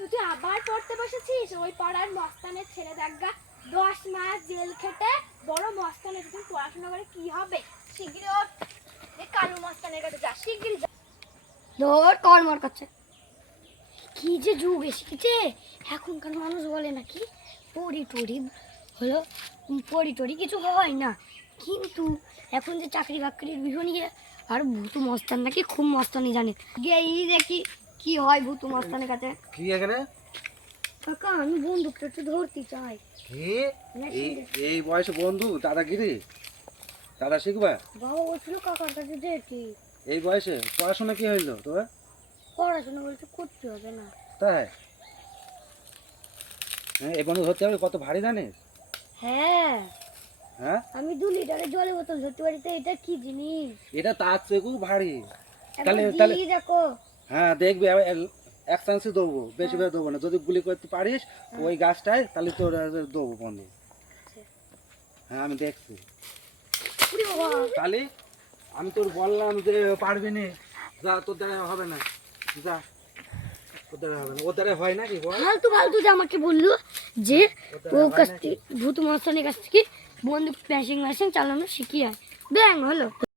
হবে? তুই আবার পড়তে বসেছিস? ওই পাড়ার মস্তানের ছেলে দেখা 10 মাস জেল খেটে বড় মস্তান হয়েছে, তুমি পড়াশোনা করে কি হবে? শিগগিরি ওঠ, এই কালু মস্তানের কাছে যা, শিগগিরি যা। ধর কর্মর কাছে কি যে যুগ এসেছে, এখনকার মানুষ বলে নাকি পড়ি টড়ি হলো, পড়ি টড়ি কিছু হয় না, কিন্তু এখন যে চাকরি বাকরির বিষয় নিয়ে আর ভূতু মস্তান নাকি খুব মস্তানি জানে, গিয়েই দেখি কি হয় ভূতু মস্তানের কাছে। কি এখানে? কাকা আমি বন্দুকটা একটু ধরতে চাই। কি এই বয়সে বন্ধু দাদাগিরি? দাদা শিখবা? বাবা বলছিল কাকার কাছে যেটি। এই বয়সে পড়াশোনা কি হইলো তোমার? পড়াশোনা বলতে করতে হবে না। তাই? হ্যাঁ, এই বন্ধু ধরতে হবে কত ভারী জানিস? হ্যাঁ হ্যাঁ, আমি 2 লিটারের জলের বোতল ধরতে পারি, তো এটা কি জিনিস? এটা তার চেয়েও ভারী। তাহলে একবার তাহলে দিয়ে দেখো। হ্যাঁ দেখবি, এক চান্সে দেবো, বেশি করে দেবো না। যদি গুলি করতে পারিস ওই গাছটায়, তাহলে তোর দেবো বন্ধু। হ্যাঁ আমি দেখছি। ওরে বাবা, তাহলে আমি তোর বললাম যে পারবি না, যা, তোর দ্বারা হবে না, যা, তোর দ্বারা হবে না। ওর দ্বারা হয় নাকি বল? ফালতু ফালতু যে আমাকে বললো যে ওর ও দ্বারা হয় কাছ নাকি? থেকে ভূত মস্তানের কাছ থেকে বন্দুক প্যাশিং মেশিন চালানো শিখিয়ে ব্যাং হলো।